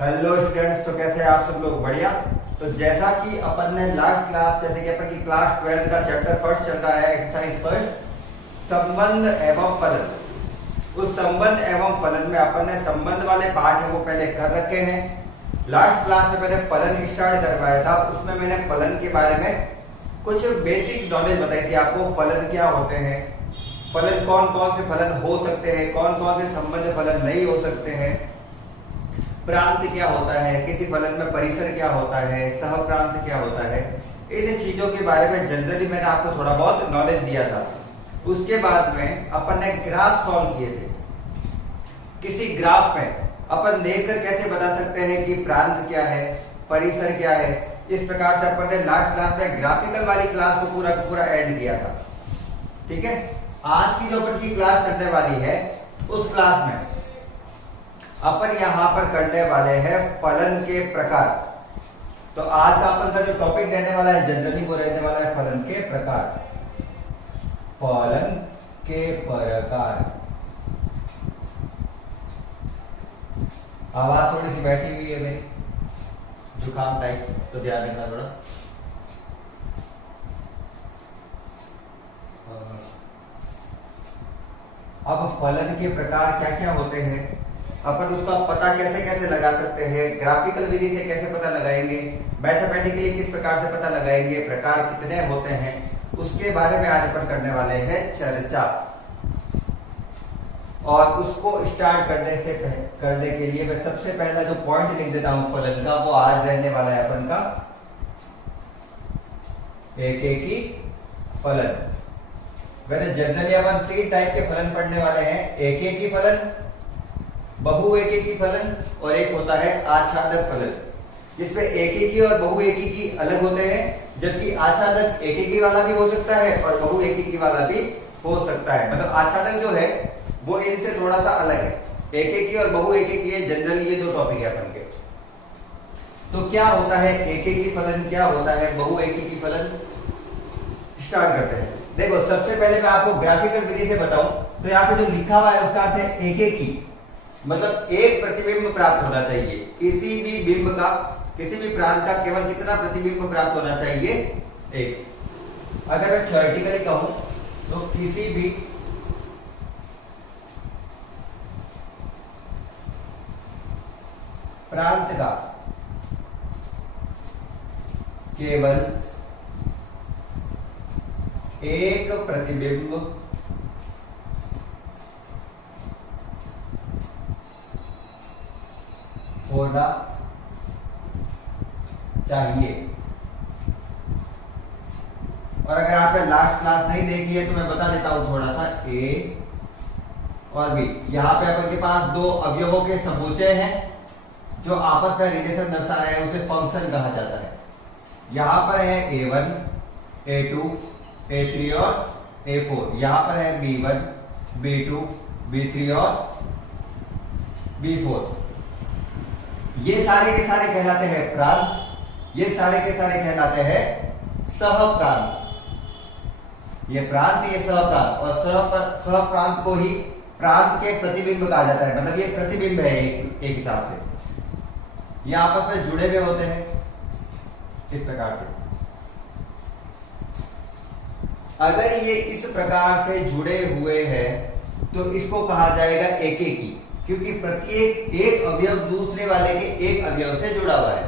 Hello students, तो कैसे हैं आप सब लोग? बढ़िया। तो जैसा कि अपन ने लास्ट क्लास, जैसे कि अपन की क्लास 12 का चैप्टर फर्स्ट चल रहा है, एक्सरसाइज फर्स्ट, संबंध एवं फलन। उस संबंध एवं फलन में अपन ने संबंध वाले पार्ट है वो पहले कर रखे हैं। लास्ट क्लास में मैंने फलन स्टार्ट करवाया था, उसमें मैंने फलन के बारे में कुछ बेसिक नॉलेज बताई थी आपको। फलन क्या होते हैं, फलन कौन कौन से फलन हो सकते हैं, कौन कौन से संबंध फलन नहीं हो सकते हैं, प्रांत क्या होता है, किसी फलन में परिसर क्या होता है, सहप्रांत क्या होता है। इन चीजों के बारे में जनरली मैंने आपको थोड़ा बहुत नॉलेज दिया था। उसके बाद में अपन ने ग्राफ सॉल्व किए थे। किसी ग्राफ में अपन देखकर कैसे बता सकते हैं कि प्रांत क्या है, परिसर क्या है। इस प्रकार से अपन ने लास्ट क्लास में ग्राफिकल वाली क्लास को पूरा का पूरा ऐड किया था। ठीक है, आज की जो अपन की क्लास चलने वाली है, उस क्लास में अपन यहां पर करने वाले हैं फलन के प्रकार। तो आज का अपन का जो टॉपिक रहने वाला है जनरली वो रहने वाला है फलन के प्रकार। फलन के प्रकार। आवाज थोड़ी सी बैठी हुई है मेरी, जुकाम टाइप, तो ध्यान रखना थोड़ा। अब फलन के प्रकार क्या क्या होते हैं, अपन उसका पता कैसे कैसे लगा सकते हैं, ग्राफिकल विधि से कैसे पता लगाएंगे, मैथमेटिकली किस प्रकार से पता लगाएंगे, प्रकार कितने होते हैं, उसके बारे में आज अपन करने वाले हैं चर्चा। और उसको स्टार्ट करने के लिए मैं सबसे पहला जो पॉइंट लिख देता हूं फलन का, वो आज रहने वाला है अपन का एकेकी फलन। वैसे जनरली अपन 3 टाइप के फलन पढ़ने वाले हैं, एकेकी फलन, बहुएकेकी फलन और एक होता है आच्छादक फलन, जिसमें एकेकी और बहुएकेकी अलग होते हैं, जबकि आच्छादक एकेकी वाला भी हो सकता है और बहुएकेकी वाला भी हो सकता है। मतलब आच्छादक जो है वो इनसे थोड़ा सा अलग है। एकेकी और बहुएकेकी है, जनरली ये 2 टॉपिक है अपन के। तो क्या होता है एकेकी फलन, क्या होता है बहुएकेकी फलन, स्टार्ट करते हैं। देखो, सबसे पहले मैं आपको ग्राफिकल विधि से बताऊं तो यहाँ पे जो लिखा हुआ है उसका अर्थ है एकेकी, मतलब एक प्रतिबिंब प्राप्त होना चाहिए। किसी भी बिंब का, किसी भी प्रांत का केवल कितना प्रतिबिंब प्राप्त होना चाहिए? एक। अगर मैं थ्योरेटिकली कहूं तो किसी भी प्रांत का केवल एक प्रतिबिंब होना चाहिए। और अगर आपने लास्ट क्लास नहीं देखी है तो मैं बता देता हूं थोड़ा सा। ए और बी, यहां पे अपन के पास 2 अवयवों के समूचे हैं जो आपस में रिलेशन दर्शा रहे हैं, उसे फंक्शन कहा जाता है। यहां पर है A1, A2, A3 और A4। यहां पर है B1, B2, B3 और B4। ये सारे के सारे कहलाते हैं प्रांत, ये सारे के सारे कहलाते हैं सहप्रांत। ये प्रांत, ये सहप्रांत, और सहप्रांत को ही प्रांत के प्रतिबिंब कहा जाता है। मतलब ये प्रतिबिंब है एक हिसाब से, ये आपस में जुड़े हुए होते हैं इस प्रकार से। अगर ये इस प्रकार से जुड़े हुए हैं तो इसको कहा जाएगा एकेकी, क्योंकि प्रत्येक एक अवयव दूसरे वाले के एक अवयव से जुड़ा हुआ है,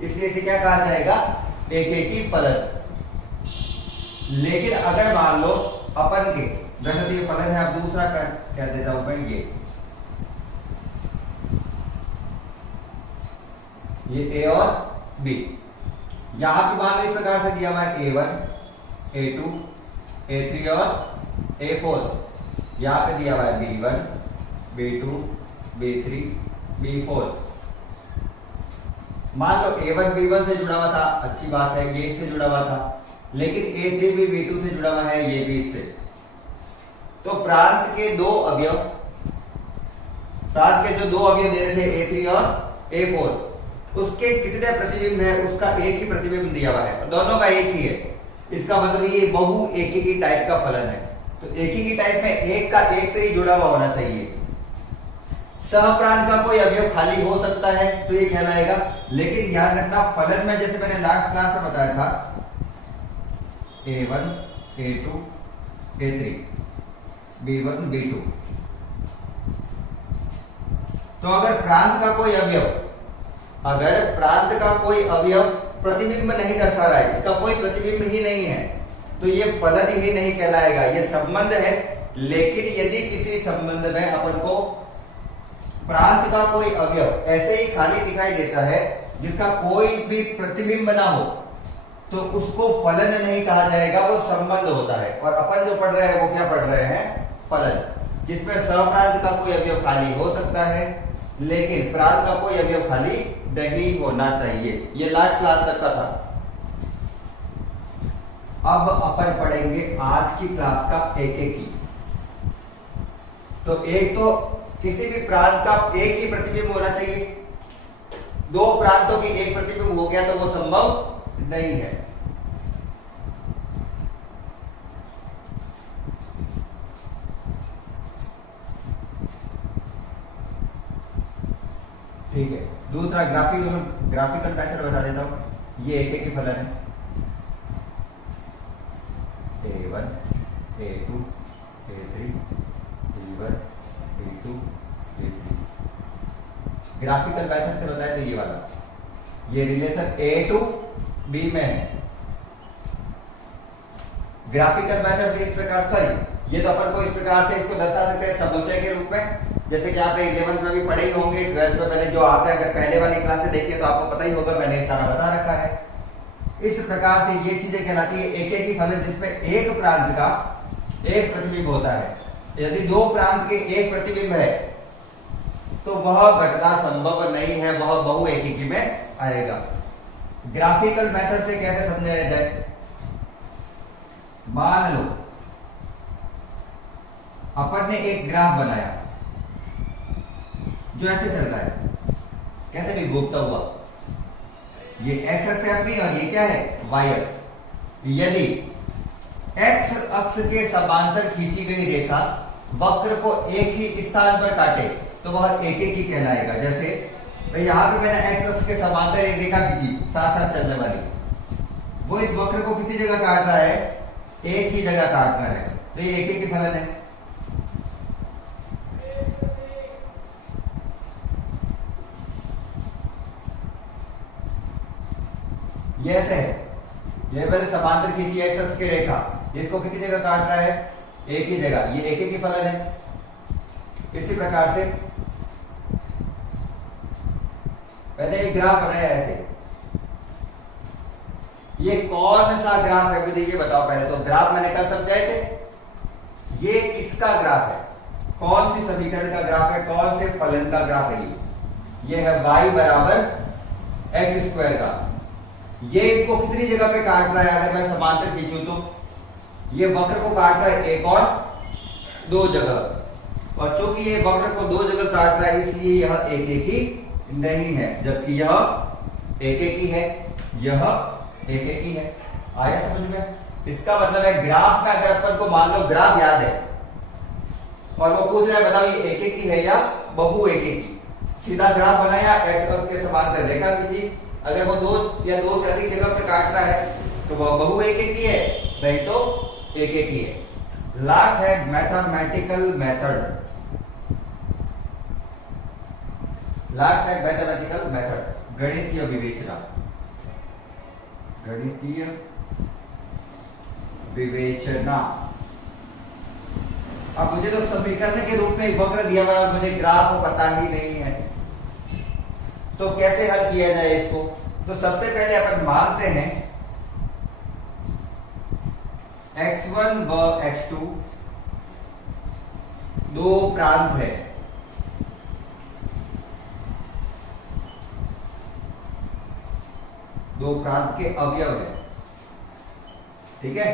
इसलिए इसे क्या कहा जाएगा? एकेकी फलन। लेकिन अगर मान लो अपन के, वैसे तो ये फलन है, अब दूसरा कह देता हूं मैं, ये A और B। यहां पे मान लो इस प्रकार से दिया हुआ है A1, A2, A3 और A4। यहां पे दिया हुआ है B1, B2, B3, B4। मान लो A1 B1 से जुड़ा हुआ था, अच्छी बात है, ये इससे जुड़ा हुआ था। लेकिन A3 भी B2 से जुड़ा हुआ है, ये भी इससे। तो प्रांत के 2 अवयव, प्रांत के जो 2 अवयव दे रखे A3 और A4, उसके कितने प्रतिबिंब है? उसका एक ही प्रतिबिंब दिया हुआ है, दोनों का एक ही है। इसका मतलब ये बहुएकेकी टाइप का फलन है। तो एकेकी टाइप में एक का एक से ही जुड़ा हुआ होना चाहिए। सहप्रांत का कोई अवयव खाली हो सकता है तो ये कहलाएगा। लेकिन ध्यान रखना फलन में जैसे मैंने लास्ट क्लास में बताया था A1 A2 A3 B1 B2, तो अगर प्रांत का कोई अवयव प्रतिबिंब नहीं दर्शा रहा है, इसका कोई प्रतिबिंब ही नहीं है, तो ये फलन ही नहीं कहलाएगा, ये संबंध है। लेकिन यदि किसी संबंध में अपन को प्रांत का कोई अवयव ऐसे ही खाली दिखाई देता है जिसका कोई भी प्रतिबिंब ना हो, तो उसको फलन नहीं कहा जाएगा, वो संबंध होता है। और अपन जो पढ़ रहे हैं वो क्या पढ़ रहे हैं? फलन, जिसमें सहप्रांत का कोई अवयव खाली हो सकता है लेकिन प्रांत का कोई अवयव खाली नहीं होना चाहिए। ये लास्ट क्लास तक का था। अब अपन पढ़ेंगे आज की क्लास का एक एक ही। तो एक तो किसी भी प्रांत का एक ही प्रतिबिंब होना चाहिए, दो प्रांतों की एक प्रतिबिंब हो गया तो वो संभव नहीं है। ठीक है, दूसरा ग्राफिकल मेथड बता देता हूं। ये एक एक ही फलन है, A1 A2 A3 B1 B2 B3। Graphical method से बताए तो ये वाला, ये रिलेशन A टू B में है। ग्राफिकल मेथड से इस प्रकार, सॉरी, ये तो अपन को इस प्रकार से इसको दर्शा सकते हैं समुच्चय के रूप में, जैसे कि आपने 11th में भी पढ़े ही होंगे, 12th में मैंने जो आपने अगर पहले वाली क्लास से देखी है तो आपको पता ही होगा, मैंने सारा बता रखा है। इस प्रकार से ये चीजें कहलाती है एक एक ही फलन, जिसमें एक प्रांत का एक प्रतिबिंब होता है। यदि दो प्रांत के एक प्रतिबिंब है तो वह घटना संभव नहीं है, वह बहु एकीकी में आएगा। ग्राफिकल मेथड से कैसे समझाया जाए? मान लो अपन ने एक ग्राफ बनाया जो ऐसे चल रहा है, कैसे भी घूमता हुआ, ये एक्स अक्ष है अपनी और ये क्या है? वाई अक्ष। यदि एक्स अक्ष के समांतर खींची गई रेखा वक्र को एक ही स्थान पर काटे तो वह एक एक ही कहलाएगा। जैसे यहां पे मैंने एक्स अक्ष के समांतर एक रेखा खींची साथ साथ चलने वाली, वो इस वक्र को कितनी जगह काट रहा है? एक ही जगह काट रहा है, तो ये एक एक ही फलन है। ये ऐसे है, ये मैंने समांतर खींची एक्स अक्ष की रेखा, इसको कितनी जगह काट रहा है? एक ही जगह, ये एक ही फलन है। इसी प्रकार से मैंने एक ग्राफ बनाया ऐसे, ये कौन सा ग्राफ है मुझे ये बताओ पहले तो। ग्राफ मैंने कल समझाए थे, ये किसका ग्राफ है? कौन सी समीकरण का ग्राफ है? कौन से फलन का ग्राफ है? ये है y बराबर एक्स स्क्वायर का। ये इसको कितनी जगह पे काट रहा है? अगर मैं समांतर खींचूं तो ये वक्र को काट रहा है एक और दो जगह, और चूंकि ये वक्र को दो जगह काट रहा है इसलिए यह एक एक ही नहीं है, जबकि यह एक एक ही है, यह एक एक ही है। आया समझ में? इसका मतलब है ग्राफ में अगर अपन को मान लो ग्राफ याद है और वो पूछ रहा है बताओ ये एक एक ही है या बहु एक एक ही, सीधा ग्राफ बनाया, एक्स अक्ष के समांतर रेखा खींची, अगर वो दो या दो से अधिक जगह पर काट रहा है तो वह बहु एक एक ही है, नहीं तो एक एक ही है। लास्ट है मैथमेटिकल मेथड। लास्ट है मैथमेटिकल मेथड, गणितीय विवेचना। गणितीय विवेचना। अब मुझे तो समीकरण के रूप में वक्र दिया हुआ है, मुझे ग्राफ पता ही नहीं है, तो कैसे हल किया जाए इसको? तो सबसे पहले अपन मानते हैं x1 व x2 दो प्रांत है, दो प्रांत के अवयव है, ठीक है।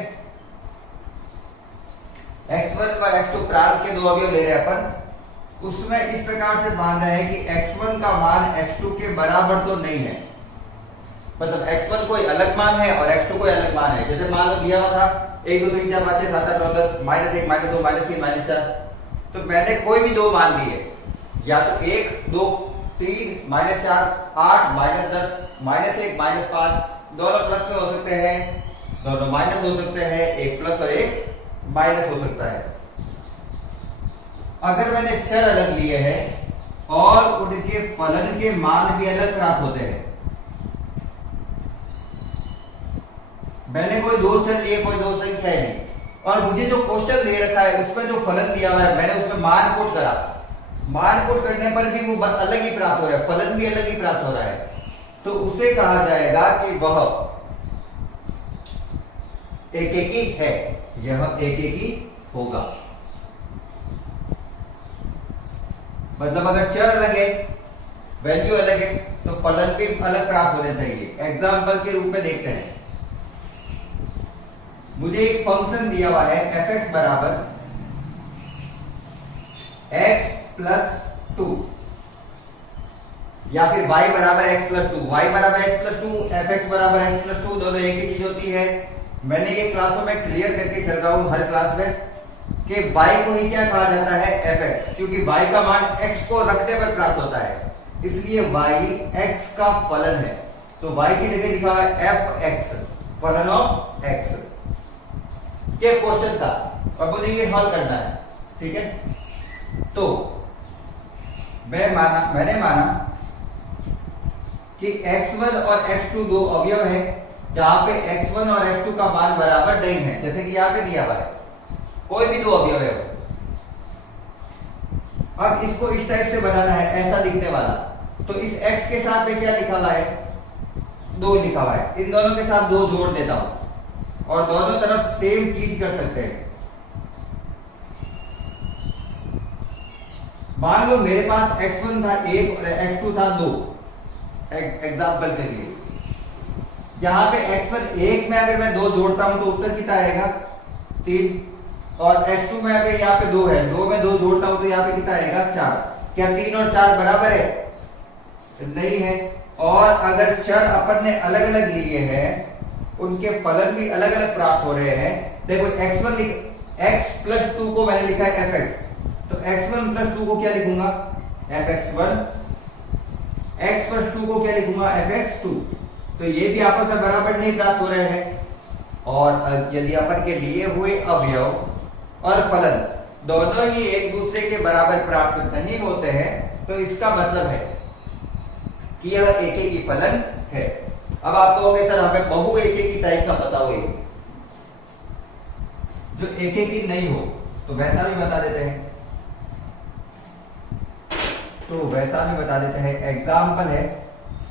x1 व x2 प्रांत के दो अवयव ले रहे हैं अपन, उसमें इस प्रकार से मान रहे हैं कि x1 का मान x2 के बराबर तो नहीं है, मतलब x1 कोई अलग मान है और x2 कोई अलग मान है। जैसे मान लो दिया हुआ था 1 2 3 4 5 6 7 8 9 10 -1 -2 -3 -4, तो मैंने कोई भी दो मान दिए, या तो 1 2 3 -4 8 -10 -1 -5 दोनों प्लस में हो सकते हैं, दोनों माइनस हो सकते हैं, एक प्लस और एक माइनस हो सकता है। अगर मैंने चर अलग लिए हैं और उनके फलन के मान भी अलग प्राप्त होते हैं, मैंने कोई दो चर लिए, कोई दो संख्या ली, और मुझे जो क्वेश्चन दे रखा है उसमें जो फलन दिया हुआ है मैंने उसमें मान पुट करा, मान पुट करने पर भी वो अलग ही प्राप्त हो रहा है, फलन भी अलग ही प्राप्त हो रहा है, तो उसे कहा जाएगा कि वह एकेकी है, यह एकेकी होगा। मतलब अगर चर अलग है, वैल्यू अलग है, तो फलन भी अलग प्राप्त होने चाहिए। एग्जाम्पल के रूप में देखते हैं, मुझे एक फंक्शन दिया हुआ है f(x) बराबर x प्लस 2 या फिर y बराबर x प्लस 2, y बराबर x प्लस 2, f(x) बराबर x प्लस 2, दोनों एक ही चीज होती है। मैंने ये क्लासों में क्लियर करके चल रहा हूं हर क्लास में कि y को ही क्या कहा जाता है, f(x), क्योंकि y का मान x को रखने पर प्राप्त होता है, इसलिए y x का फलन है। तो y की जगह लिखा हुआ है f(x), फलन ऑफ x के क्वेश्चन का, और मुझे ये हल करना है, ठीक है। तो मैंने माना कि x1 और x2 दो अवयव है जहां पे x1 और x2 का मान बराबर नहीं है, जैसे कि यहां पे दिया हुआ है, कोई भी दो अवयव है। अब इसको इस टाइप से बनाना है, ऐसा दिखने वाला, तो इस x के साथ में क्या लिखा हुआ है, 2 लिखा हुआ है, इन दोनों के साथ 2 जोड़ देता हूं और दोनों तरफ सेम चीज कर सकते हैं। मान लो मेरे पास x1 था 1 और x2 था 2, एग्जाम्पल के लिए। यहां पे x1 1 में अगर मैं 2 जोड़ता हूं तो उत्तर कितना आएगा, 3, और x2 में अगर यहाँ पे 2 है, 2 में 2 जोड़ता हूं तो यहाँ पे कितना आएगा, 4। क्या 3 और 4 बराबर है, नहीं है। और अगर चर अपन ने अलग अलग लिए हैं, उनके फलन भी अलग अलग प्राप्त हो रहे हैं। देखो x1 x प्लस 2 को मैंने लिखा है fx, तो x1 प्लस 2 को क्या लिखूंगा, fx1, x प्लस 2 को क्या लिखूंगा, fx2। तो ये भी आपस में बराबर नहीं प्राप्त हो रहे हैं। और यदि अपन के लिए हुए अवयव और फलन दोनों ही एक दूसरे के बराबर प्राप्त नहीं होते हैं, तो इसका मतलब है कि यह एकेकी फलन है। अब आप कहोगे सर हमें बहु एकेकी टाइप का पता हो, जो एकेकी नहीं हो, तो वैसा भी बता देते हैं। तो वैसा भी बता देते हैं। एग्जाम्पल है,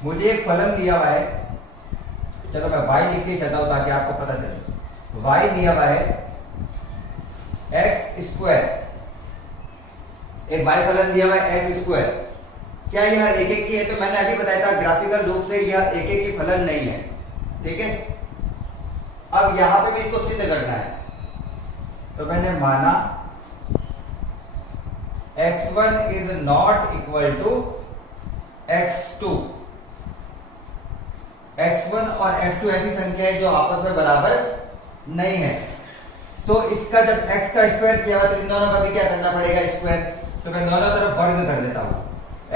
मुझे एक फलन दिया हुआ है, चलो मैं y लिख के चलता हूं ताकि आपको पता चले। y दिया हुआ है x स्क्वायर, एक y फलन दिया हुआ है x स्क्वायर। क्या यह एकेकी है, तो मैंने अभी बताया था ग्राफिकल रूप से यह एकेकी फलन नहीं है, ठीक है। अब यहां पे भी इसको सिद्ध करना है, तो मैंने माना x1 is not equal to x2। x1 और x2 ऐसी संख्या है जो आपस में बराबर नहीं है, तो इसका जब x का स्क्वायर किया हुआ तो इन दोनों का भी क्या करना पड़ेगा, स्क्वायर। तो मैं दोनों तरफ वर्ग कर देता हूं,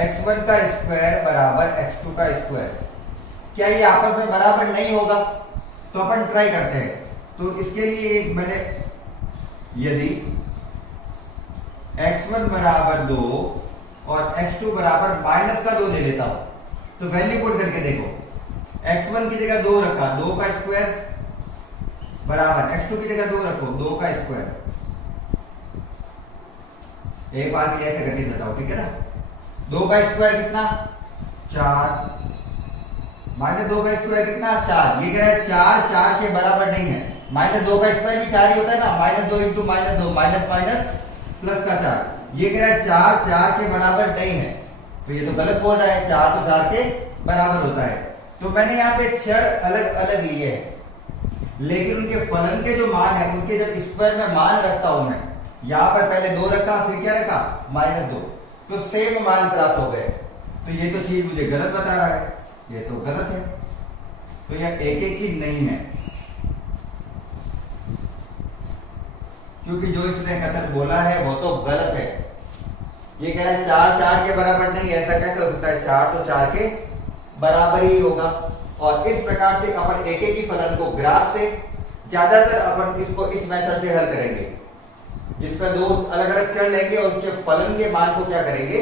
x1 का स्क्वायर बराबर x2 का स्क्वायर। क्या ये आपस में बराबर नहीं होगा, तो अपन ट्राई करते हैं। तो इसके लिए मैंने यदि x1 बराबर 2 और x2 बराबर -2 ले लेता हूं, तो वैल्यू पुट करके देखो, x1 की जगह 2 रखा, 2 का स्क्वायर बराबर x2 की जगह 2 रखो, 2 का स्क्वायर। एक बार के लिए ऐसे घटित देता हूं, ठीक है ना। 2 का स्क्वायर कितना, 4, -2 का स्क्वायर कितना, 4। ये कह रहा है 4 4 के बराबर नहीं है, -2 का स्क्वायर भी 4 ही होता है ना, -2 इंटू -2, माइनस माइनस प्लस का 4। ये कह रहा है 4 4 के बराबर नहीं है, तो ये तो गलत बोल रहा है, 4 तो 4 के बराबर होता है। तो मैंने यहाँ पे चर अलग अलग लिए हैं, लेकिन उनके फलन के जो मान है, उनके जब स्क्वायर में मान रखता हूं मैं, यहां पर पहले 2 रखा, फिर क्या रखा, -2, तो सेम मान प्राप्त हो गए। तो ये तो चीज मुझे गलत बता रहा है, ये तो गलत है, तो यह एकेकी नहीं है, क्योंकि जो इसने कथन बोला है वो तो गलत है। ये कह रहा है 4 4 के बराबर नहीं, ऐसा कैसे हो सकता है? 4 तो 4 के बराबर ही होगा। और इस प्रकार से अपन एक एक ही फलन को ग्राफ से, ज्यादातर अपन इसको इस मेथड से हल करेंगे, जिसमें दो अलग अलग चर लेंगे और उसके फलन के मान को क्या करेंगे?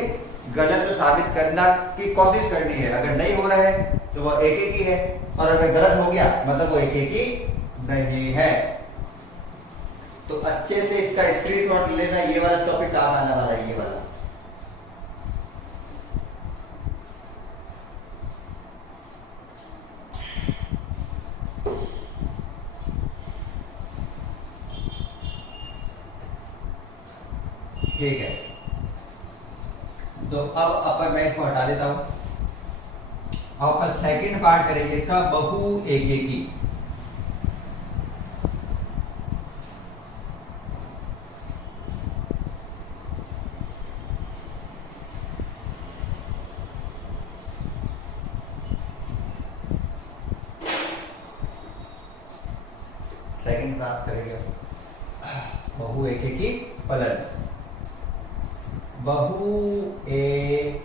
गलत साबित करना की कोशिश करनी है। अगर नहीं हो रहा है तो वो एक एक ही है, और अगर गलत हो गया मतलब वो एक एक ही नहीं है। तो अच्छे से इसका स्क्रीनशॉट लेना, ये वाला टॉपिक काम आने वाला है, ये वाला। ठीक है, तो अब अपन मैं इसको हटा देता हूं। अब अपन सेकंड पार्ट करेंगे इसका, बहु एकेकी। सेकंड प्राप्त करेंगे बहु एकेकी फलन। बहु ए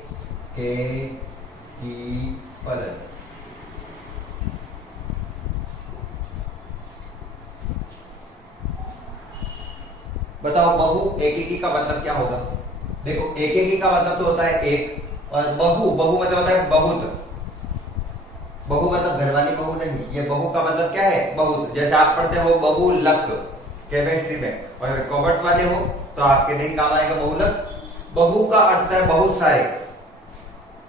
के की फलन। बताओ बहु एकेकी का मतलब क्या होगा? देखो एकेकी का मतलब तो होता है एक, और बहु बहु मतलब होता है बहुत। बहु मतलब घरवाली बहु नहीं, ये बहु का मतलब क्या है? बहुत। जैसे आप पढ़ते हो बहुलक केमिस्ट्री में, और अगर कॉमर्स वाले हो तो आपके नहीं काम आएगा बहुलक। बहु का अर्थ है बहुत सारे।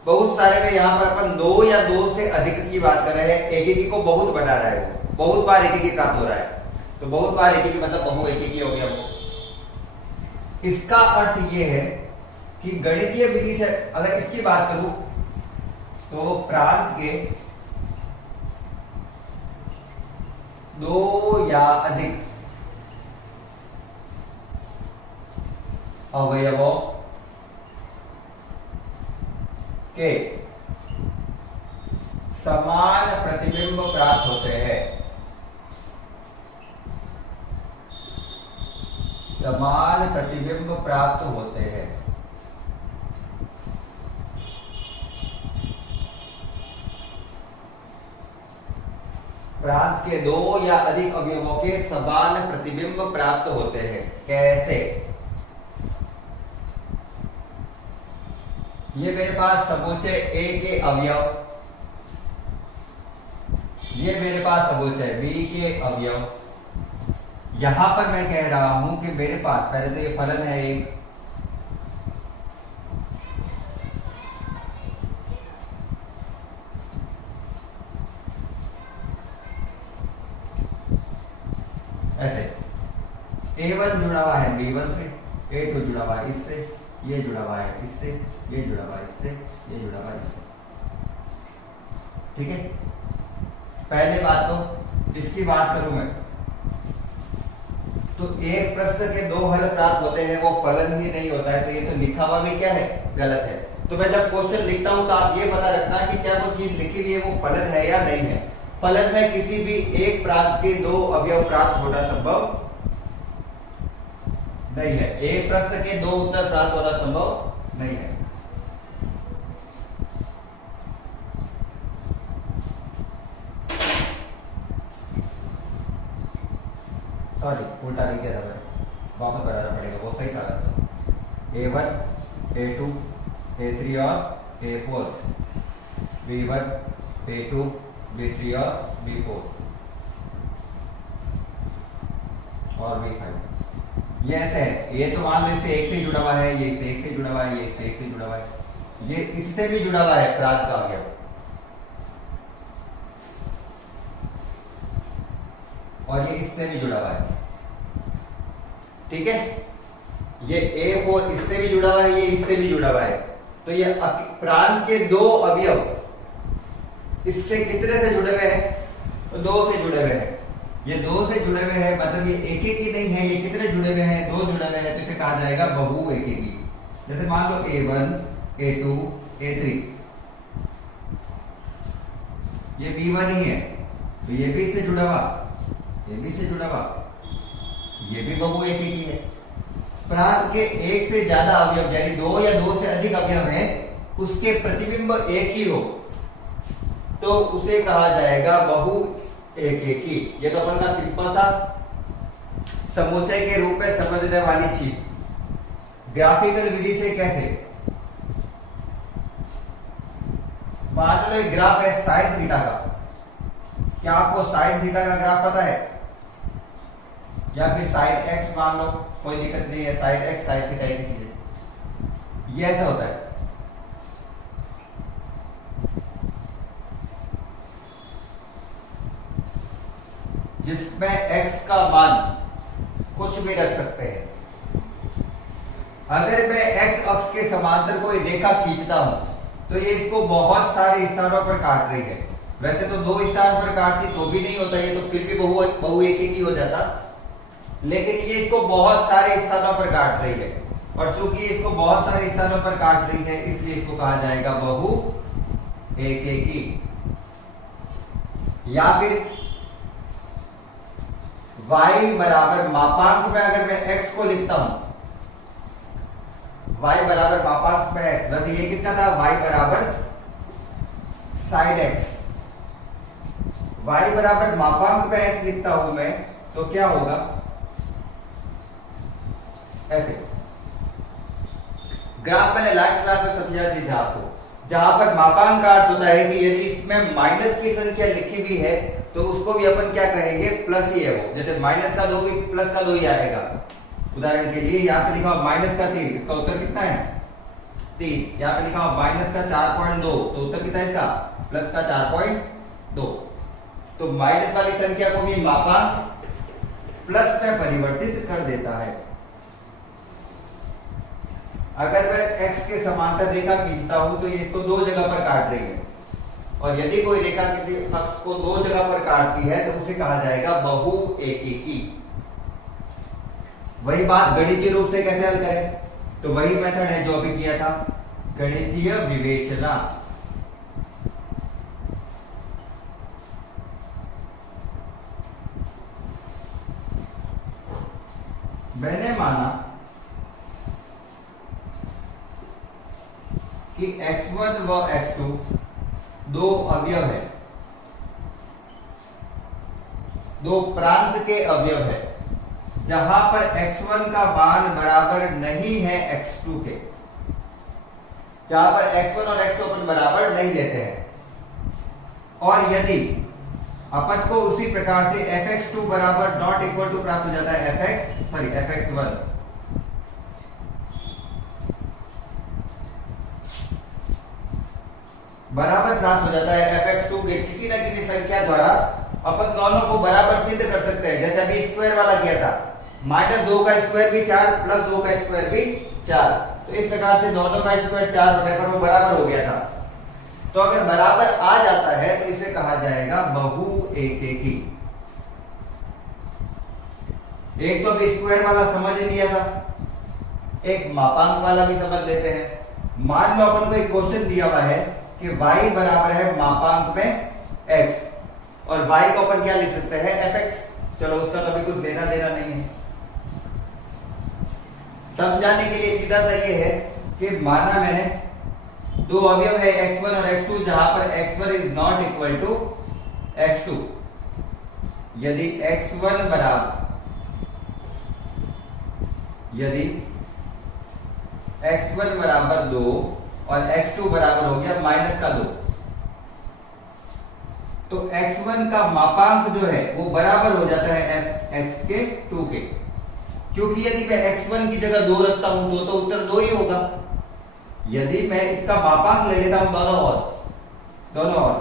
बहुत सारे में यहाँ पर अपन दो या दो से अधिक की बात कर रहे हैं। एकेकी को बहुत बना रहा है, वो बहुत बार एकेकी प्राप्त हो रहा है, तो बहुत बार एकेकी मतलब बहु एकेकी हो गया वो। इसका अर्थ ये है कि गणितीय विधि से अगर इसकी बात करूं तो प्रांत के दो या अधिक अवयवों के समान प्रतिबिंब प्राप्त होते हैं। समान प्रतिबिंब प्राप्त होते हैं। प्रांत के दो या अधिक अवयवों के समान प्रतिबिंब प्राप्त होते हैं। कैसे? ये मेरे पास समूचे A के अवयव, ये मेरे पास समूचे B के अवयव। यहां पर मैं कह रहा हूं कि मेरे पास पहले तो ये फलन है एक, ऐसे A1 जुड़ा हुआ है B1 से, A2 जुड़ा हुआ है इससे, ये जुड़ा हुआ है इससे, ये जुड़ा हुआ है इससे, ये जुड़ा हुआ है इससे। ठीक है, पहले बात तो इसकी बात करूं मैं, तो एक प्रश्न के दो हल प्राप्त होते हैं, वो फलन ही नहीं होता है। तो ये तो लिखा हुआ भी क्या है? गलत है। तो मैं जब क्वेश्चन लिखता हूं तो आप ये पता रखना कि क्या वो चीज लिखी हुई है वो फलन है या नहीं है। फलन में किसी भी एक प्रांत के दो अवयव प्राप्त होना संभव नहीं है। एक प्रश्न के दो उत्तर प्राप्त होना संभव नहीं है। सॉरी, उल्टा नहीं किया था, वापस बनाना पड़ेगा, वो सही था। A1, A2, A3 और A4, B1, B2, B3 और B4 और B5। ये ऐसे है। ये तो मान लो इससे एक से जुड़ा हुआ है, ये इससे एक से जुड़ा हुआ है, ये इससे एक से जुड़ा हुआ है, ये इससे भी जुड़ा हुआ है प्रांत का अवयव, और ये इससे भी जुड़ा हुआ है। ठीक है, ये A4 इससे भी जुड़ा हुआ है, ये इससे भी जुड़ा हुआ है। तो ये प्रांत के दो अवयव इससे कितने से जुड़े हुए हैं? तो दो से जुड़े हुए हैं। ये दो से जुड़े हुए हैं, मतलब ये एक ही नहीं है, ये कितने जुड़े हुए हैं? दो जुड़े हुए हैं, तो इसे कहा जाएगा बहु एकेकी। जैसे मान लो A1, A2, A3, ये B1 ही है, तो ये भी इससे जुड़ा हुआ, ये भी इससे जुड़ा हुआ, ये भी बहु एकेकी है। प्रांत के एक से ज्यादा अवयव यानी दो या दो से अधिक अवयव हैं, उसके प्रतिबिंब एक ही हो तो उसे कहा जाएगा बहु एकेकी। ये तो अपन का सिंपल सा समुच्चय के रूप में समझने वाली चीज। ग्राफिकल विधि से कैसे, मान लो एक ग्राफ है साइन थीटा का। क्या आपको साइन थीटा का ग्राफ पता है? या फिर साइन एक्स मान लो, कोई दिक्कत नहीं है, साइन एक्स साइन थीटा एक चीज है। ये ऐसा होता है, जिसमें x का मान कुछ भी रख सकते हैं। अगर मैं x अक्ष के समांतर कोई रेखा खींचता हूं तो ये इसको बहुत सारे स्थानों पर काट रही है। वैसे तो दो स्थान पर काटती तो भी नहीं होता, ये तो फिर भी बहु एकेकी हो जाता, लेकिन ये इसको बहुत सारे स्थानों पर काट रही है, और चूंकि इसको बहुत सारे स्थानों पर काट रही है इसलिए इसको कहा जाएगा बहु एकेकी। या फिर y बराबर मापांक में अगर मैं x को लिखता हूं, y बराबर मापांक में x, वैसे ये किसका था? y बराबर साइन x। y बराबर मापांक में x लिखता हूं मैं तो क्या होगा? ऐसे ग्राफ मैंने लास्ट क्लास में समझा थी आपको, जहां पर मापांक का अर्थ होता है कि यदि इसमें माइनस की संख्या लिखी हुई है तो उसको भी अपन क्या कहेंगे? प्लस ही है वो। जैसे माइनस का 2 भी प्लस का 2 ही आएगा। उदाहरण के लिए यहाँ पे लिखा हुआ माइनस का 3, इसका उत्तर कितना है? 3। यहाँ पे लिखा हुआ माइनस का 4.2, तो उत्तर कितना है इसका? प्लस का 4.2। तो माइनस वाली संख्या को भी मापांक प्लस में परिवर्तित कर देता है। अगर मैं x के समांतर रेखा खींचता हूं तो ये इसको दो जगह पर काट रही है, और यदि कोई रेखा किसी अक्ष को दो जगह पर काटती है तो उसे कहा जाएगा बहु एकेकी। वही बात गणितीय रूप से कैसे हल करें? तो वही मेथड है जो अभी किया था, गणितीय विवेचना। मैंने माना कि x1 व x2 दो अवयव है, दो प्रांत के अवयव है, जहां पर x1 का मान बराबर नहीं है x2 के, जहां पर x1 और x2 अपन बराबर नहीं लेते हैं। और यदि अपन को उसी प्रकार से fx2 बराबर नॉट इक्वल टू प्राप्त हो जाता है fx1 बराबर प्राप्त हो जाता है fx2 के किसी न किसी संख्या द्वारा, अपन दोनों को बराबर सिद्ध कर सकते हैं। जैसे अभी स्क्वायर वाला किया था, -2 का स्क्वायर भी 4 प्लस 2 का स्क्वायर भी 4, तो इस प्रकार से दोनों का स्क्वायर 4 होने पर वो बराबर हो गया था। तो अगर बराबर आ जाता है तो इसे कहा जाएगा बहु एकेकी। एक तो अभी स्क्वायर वाला समझ लिया था, एक मापांक वाला भी समझ लेते हैं। मान लो अपन को एक क्वेश्चन दिया हुआ है कि y बराबर है मापांक में x, और y को अपन क्या लिख सकते हैं? fx। चलो उसका तो अभी कुछ लेना देना नहीं है, समझाने के लिए सीधा सा ये है कि माना मैंने दो अवयव है x1 और x2, जहां पर x1 is not equal to x2। यदि x1 बराबर x1 बराबर 2 और x2 बराबर हो गया -2, तो x1 का मापांक जो है वो बराबर हो जाता है x के 2 के, क्योंकि यदि मैं x1 की जगह 2 रखता हूं तो उत्तर 2 ही होगा। यदि मैं इसका मापांक ले लेता हूं दोनों और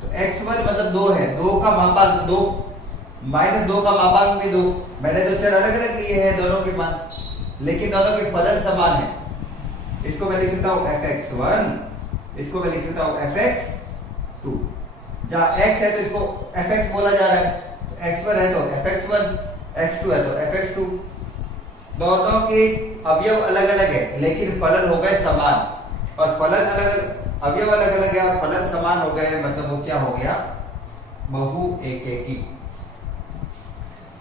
तो x1 मतलब 2 है, 2 का मापांक 2 -2 का मापांक भी 2। मैंने तो चर अलग अलग लिए हैं दोनों के मान, लेकिन दोनों के फलन समान है। इसको मैं लिख सकता हूं fx1, इसको मैं लिख सकता हूं fx2। जहां x है तो इसको fx बोला जा रहा है, x1 है तो fx1, x2 है तो fx2। दोनों के अवयव अलग अलग है लेकिन फलन हो गए समान, और फलन अलग अवयव अलग अलग है और फलन समान हो गए, मतलब वो क्या हो गया? बहु एकेकी।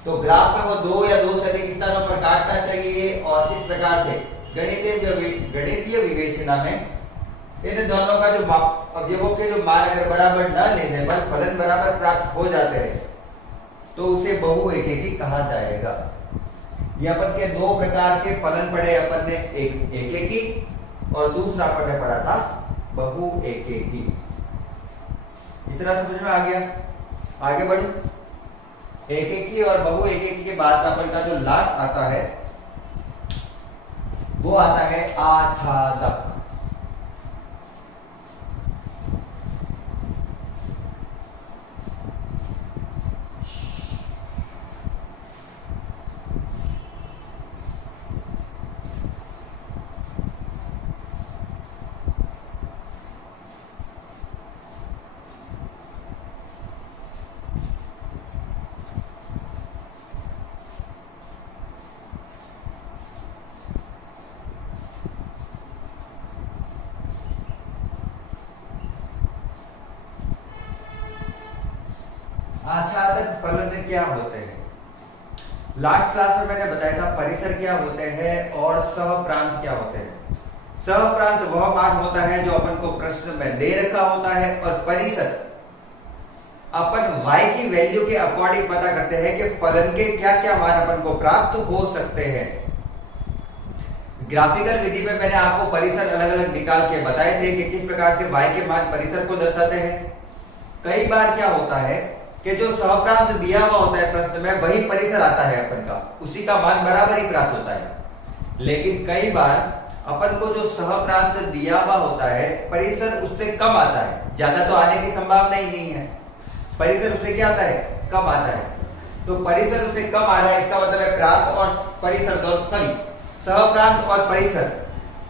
तो ग्राफ में वो दो या दो से अधिक स्थानों पर काटना चाहिए और इस प्रकार से गणितीय विवेचना में इन दोनों का जो अवयवों के जो मान अगर बराबर न लेने पर फलन बराबर प्राप्त हो जाते हैं तो उसे बहु एकेकी कहा जाएगा। ये अपन के दो प्रकार के फलन पढ़े अपन ने, एक एकेकी और दूसरा अपन ने पढ़ा था बहु एकेकी। इतना समझ में आ गया? आगे बढ़ो। एकेकी और बहु एकेकी के बाद अपन का जो लास्ट आता है वो आता है आच्छादक। आच्छादक फलन क्या होते हैं? लास्ट क्लास में मैंने बताया था परिसर क्या होते हैं और सहप्रांत क्या होते हैं। सहप्रांत वह मान होता है जो अपन को प्रश्न में दे रखा होता है और परिसर अपन y की वैल्यू के अकॉर्डिंग पता करते हैं कि फलन के क्या क्या मान अपन को प्राप्त हो सकते हैं। ग्राफिकल विधि में मैंने आपको परिसर अलग अलग निकाल के बताए थे कि किस प्रकार से y के मान परिसर को दर्शाते हैं। कई बार क्या होता है कि जो सहप्रांत दिया हुआ होता है प्रश्न में वही परिसर आता है अपन का, उसी का मान बराबर ही प्राप्त होता है। लेकिन कई बार अपन को जो सहप्रांत दिया हुआ होता है परिसर उससे कम आता है, ज्यादा तो आने की संभावना ही नहीं है। परिसर उससे क्या आता है? कम आता है। तो परिसर उससे कम आ रहा है, इसका मतलब है प्रांत और परिसर दोनों सहप्रांत और परिसर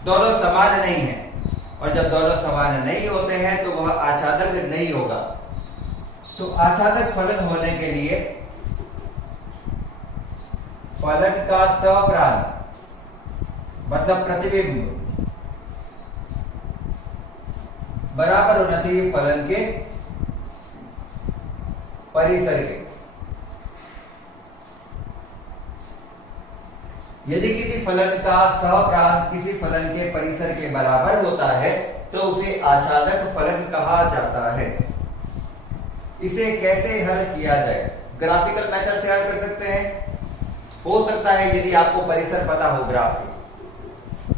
दोनों समान नहीं है, और जब दोनों समान नहीं होते हैं तो वह आच्छादक नहीं होगा। तो आच्छादक फलन होने के लिए फलन का सहप्रांत मतलब प्रतिबिंब बराबर होना चाहिए फलन के परिसर के। यदि किसी फलन का सहप्रांत किसी फलन के परिसर के बराबर होता है तो उसे आच्छादक फलन कहा जाता है। इसे कैसे हल किया जाए? ग्राफिकल मेथड से हल कर सकते हैं। हो सकता है यदि आपको परिसर पता हो ग्राफ में,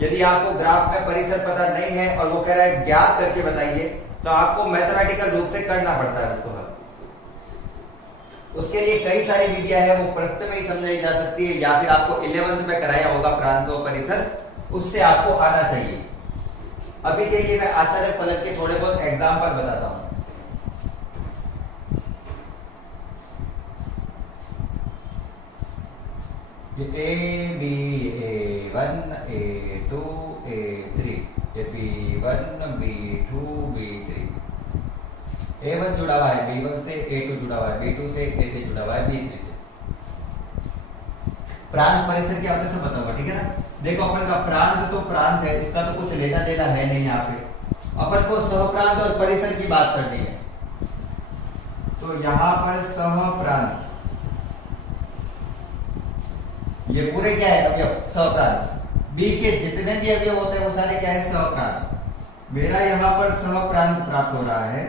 यदि आपको ग्राफ में परिसर पता नहीं है और वो कह रहा है ज्ञात करके बताइए, तो आपको मैथमेटिकल रूप से करना पड़ता है उसको हल। उसके लिए कई सारी विधियां हैं, वो प्रश्न में ही समझाई जा सकती है या फिर आपको 11th में कराया होगा प्रांत और परिसर, उससे आपको आना चाहिए। अभी के लिए मैं आच्छादक फलन के थोड़े बहुत एग्जाम्पल बताता हूं। A, B, A1, A2, A3, ये B1, B2, B3, A1 जुड़ा हुआ है B1 से, A2 जुड़ा हुआ है B2 से, A3 जुड़ा हुआ है B3 से। प्रांत परिसर की आपने सब बताऊंगा, ठीक है ना। देखो अपन का प्रांत तो प्रांत है, उसका तो कुछ लेना देना है नहीं। यहाँ पे अपन को सहप्रांत और परिसर की बात करनी है। तो यहाँ पर सहप्रांत ये पूरे क्या है अवयव? सहप्रांत। बी के जितने भी अवयव होते हैं वो सारे क्या है? सहप्रांत। मेरा यहाँ पर सहप्रांत प्राप्त हो रहा है,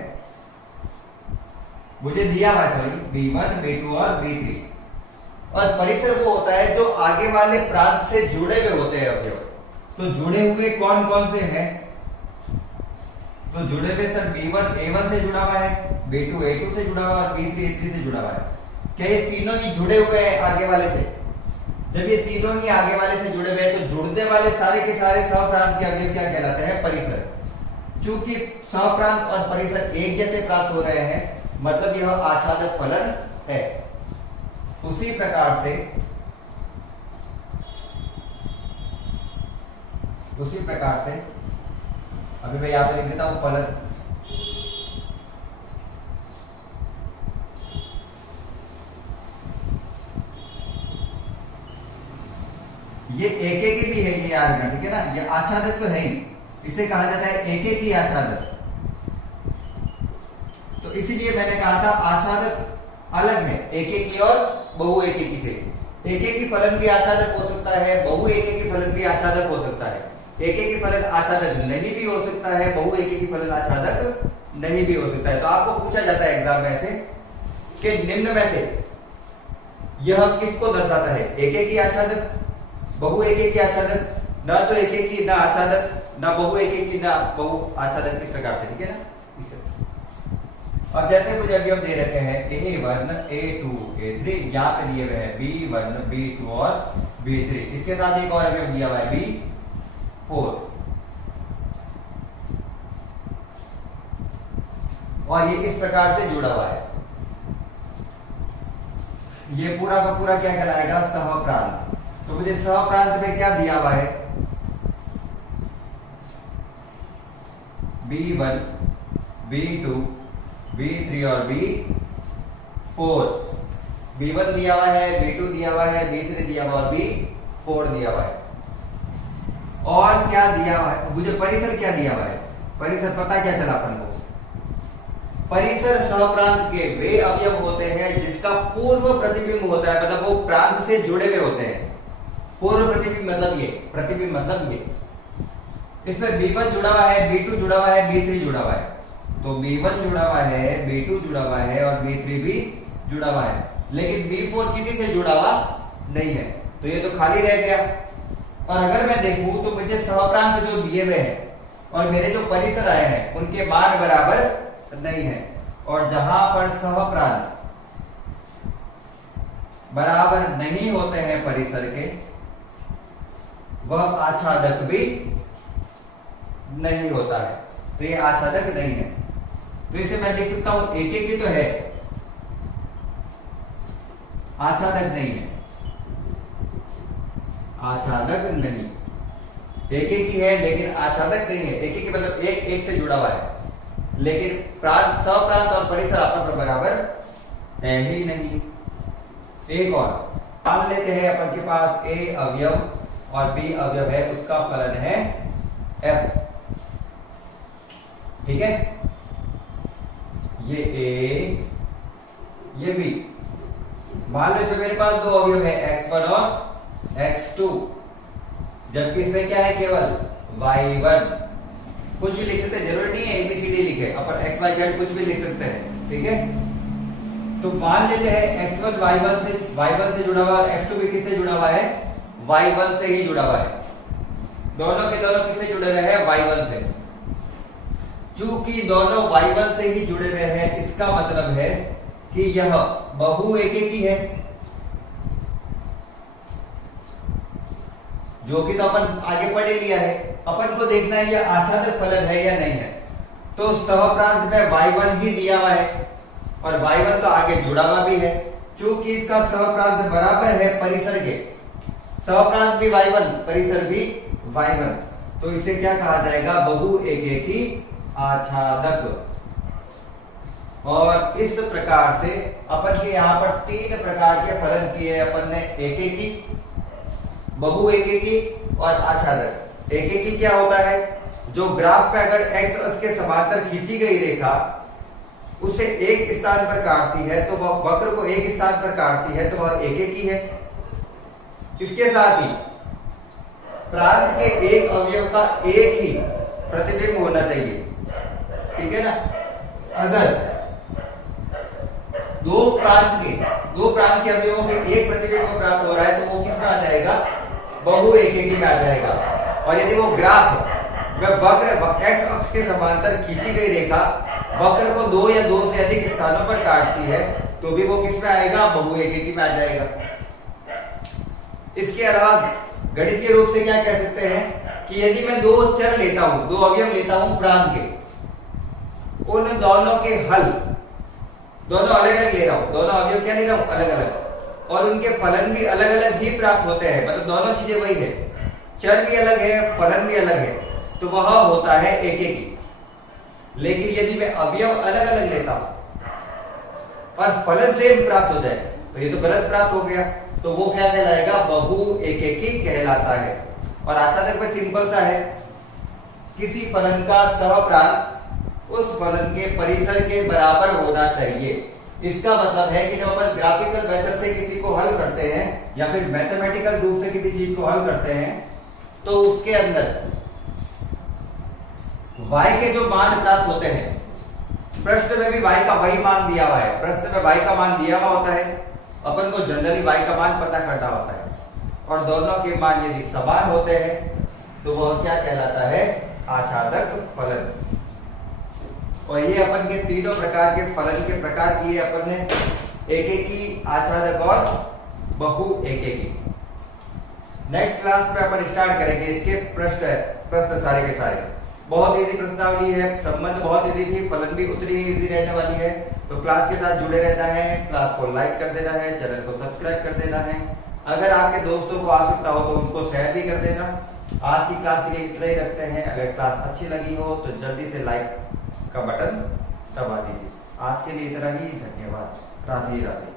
मुझे दिया हुआ सॉरी B1, B2 और B3। और परिसर वो होता है जो आगे वाले प्रांत से जुड़े हुए होते हैं अवयव। तो जुड़े हुए कौन कौन से हैं? तो जुड़े हुए सर B1 A1 से जुड़ा हुआ है, B2 A2 से जुड़ा हुआ है और B3 A3 से जुड़ा हुआ है। क्या ये तीनों ही जुड़े हुए हैं आगे वाले से? जब ये तीनों ही आगे वाले से जुड़े हुए हैं तो जुड़ने वाले सारे के सारे सहप्रांत के अवयव क्या कहलाते हैं? परिसर। चूंकि सहप्रांत और परिसर एक जैसे प्राप्त हो रहे हैं, मतलब यह आच्छादक फलन है। उसी प्रकार से अभी मैं यहां पे लिख देता हूं फलन। ये एकेकी भी है, ये याद रखना, ठीक है ना। ये आच्छादक तो है ही, इसे कहा जाता है एकेकी आच्छादक। तो इसीलिए मैंने कहा था आच्छादक अलग है एकेकी और बहु एकेकी से। एकेकी फलन भी आच्छादक हो सकता है, बहु एकेकी फलन भी आच्छादक हो सकता है। एकेकी फलन आच्छादक नहीं भी हो सकता है, बहु एकेकी फलन आच्छादक नहीं भी हो सकता है। तो आपको पूछा जाता है एग्जाम में से कि निम्न में से यह किसको दर्शाता है, एकेकी आच्छादक, बहु एकेकी आच्छादक, न तो एकेकी न आच्छादक, न बहु एकेकी न बहु आच्छादक, इस प्रकार से। ठीक है ना। अब जैसे मुझे अभी हम दे रखे हैं A1, A2, A3, यहाँ पे दिए हुए हैं B1, B2 और B3, इसके साथ एक और अवयव दिया हुआ है B4, और ये इस प्रकार से जुड़ा हुआ है। ये पूरा का पूरा क्या कहलाएगा, सहप्रांत। तो मुझे सहप्रांत में क्या दिया हुआ है, B1, B2, B3 और B4। B1 दिया हुआ है, B2 दिया हुआ है, B3 दिया हुआ और B4 दिया हुआ है। और क्या दिया हुआ है, मुझे परिसर क्या दिया हुआ है, परिसर पता क्या चला अपन को, परिसर सहप्रांत के वे अवयव होते हैं जिसका पूर्व प्रतिबिंब होता है, मतलब वो प्रांत से जुड़े हुए होते हैं। पूर्व प्रतिबिंब मतलब ये, प्रतिबिंब मतलब ये। इसमें B1 जुड़ा हुआ है, B2 जुड़ा हुआ है, B3 जुड़ा हुआ है। तो B1 जुड़ा हुआ है, B2 जुड़ा हुआ है और B3 भी जुड़ा हुआ है, लेकिन B4 किसी से जुड़ा हुआ नहीं है, तो ये तो खाली रह गया। और अगर मैं देखूं तो मुझे सहप्रांत जो दिए हुए हैं और मेरे जो परिसर आए हैं उनके मान बराबर नहीं है, और जहां पर सहप्रांत बराबर नहीं होते हैं परिसर के, वह आच्छादक भी नहीं होता है, तो ये आच्छादक नहीं है। तो इसे मैं लिख सकता हूं एकेकी तो है, आच्छादक नहीं है, आच्छादक नहीं। एकेकी है लेकिन आच्छादक नहीं है। एकेकी मतलब एक एक से जुड़ा हुआ है, लेकिन प्रांत, सहप्रांत और परिसर आपस में बराबर है ही नहीं। एक और मान लेते हैं अपन के पास A अवयव और B अवयव है, उसका फलन है F। ठीक है, ये A, ये B। मान लो इसमें मेरे पास दो अवयव है X1 और X2, जबकि इसमें क्या है, केवल Y1। कुछ भी लिख सकते हैं, जरूरी नहीं है ABCD लिखे, अपन X Y Z कुछ भी लिख सकते हैं। ठीक है, तो मान लेते हैं X1 Y1 से जुड़ा हुआ है और X2 भी किससे जुड़ा हुआ है, Y1 से ही जुड़ा हुआ है। दोनों के दोनों किससे जुड़े हुए हैं, Y1 से। चूंकि दोनों Y1 से ही जुड़े हुए हैं, इसका मतलब है कि यह बहु एकेकी है, जो कि तो अपन आगे पढ़ लिया है। अपन को देखना है यह आच्छादक फलन है या नहीं है। तो सहप्रांत में Y1 ही दिया हुआ है और Y1 तो आगे जुड़ा हुआ भी है। चूंकि इसका सहप्रांत बराबर है परिसर के, सहप्रांत भी Y1 परिसर भी Y1, तो इसे क्या कहा जाएगा, बहु एकेकी आच्छादक। और इस प्रकार से अपन के यहाँ पर तीन प्रकार के फलन किए अपन ने, एकेकी, बहु एकेकी और आच्छादक। एकेकी क्या होता है, जो ग्राफ पे अगर एक्स अक्ष के समांतर खींची गई रेखा उसे एक स्थान पर काटती है, तो वह वक्र को एक स्थान पर काटती है, तो वह एकेकी है। इसके साथ ही प्रांत के एक अवयव का एक ही प्रतिबिंब होना चाहिए। ठीक है ना। अगर दो प्रांत के अवयवों के एक प्रतिबिंब प्राप्त हो रहा है, तो वो किस में आ जाएगा, बहु एकेकी में आ जाएगा। और यदि वो ग्राफ में वक्र एक्स अक्ष के समांतर खींची गई रेखा वक्र को दो या दो से अधिक स्थानों पर काटती है, तो भी वो किस में आएगा, बहु एकेकी में आ जाएगा। इसके अलावा गणितीय रूप से क्या कह सकते हैं कि यदि मैं दो चर लेता हूं, दो अवयव लेता हूं प्रांत के, उन दोनों के हल दोनों अलग अलग ले रहा हूं, दोनों अवयव क्या ले रहा हूं, अलग अलग, और उनके फलन भी अलग अलग ही प्राप्त होते हैं, मतलब दोनों चीजें वही है, चर भी अलग है, फलन भी अलग है, तो वह होता है एकेकी। लेकिन यदि मैं अवयव अलग अलग लेता हूं और फलन सेम प्राप्त हो जाए, तो ये तो गलत प्राप्त हो गया, तो वो क्या कहलाएगा, बहु एकेकी कहलाता है। और आच्छादक में सिंपल सा है, किसी फलन का सहप्रांत उस फलन के परिसर के बराबर होना चाहिए। इसका मतलब है कि जब अपन ग्राफिकल मेथड से किसी को हल करते हैं या फिर मैथमेटिकल रूप से किसी चीज को हल करते हैं तो उसके अंदर y के जो मान प्राप्त होते हैं, प्रश्न में भी y का वही मान दिया हुआ है, प्रश्न में y का मान दिया हुआ होता है, अपन को जनरली y का मान पता करना होता है और दोनों के मान यदि समान होते हैं तो वह क्या कहलाता है, आच्छादक फलन। और ये अपन के तीनों प्रकार के फलन के प्रकार किए अपन ने, एक एक की, आच्छादक और बहु एक एक की। नेक्स्ट क्लास में अपन स्टार्ट करेंगे इसके प्रश्न सारे के सारे। बहुत इजी प्रश्नावली है, संबंध बहुत इजी थी, फलन भी उतनी ही इजी रहने वाली है। तो क्लास के साथ जुड़े रहना है, क्लास को लाइक कर देना है, चैनल को सब्सक्राइब कर देना है। अगर आपके दोस्तों को आवश्यकता हो तो उनको शेयर भी कर देना। आज की क्लास के लिए इतना ही रखते हैं। अगर क्लास अच्छी लगी हो तो जल्दी से लाइक का बटन दबा दीजिए। आज के लिए इतना ही, धन्यवाद। राधे राधे।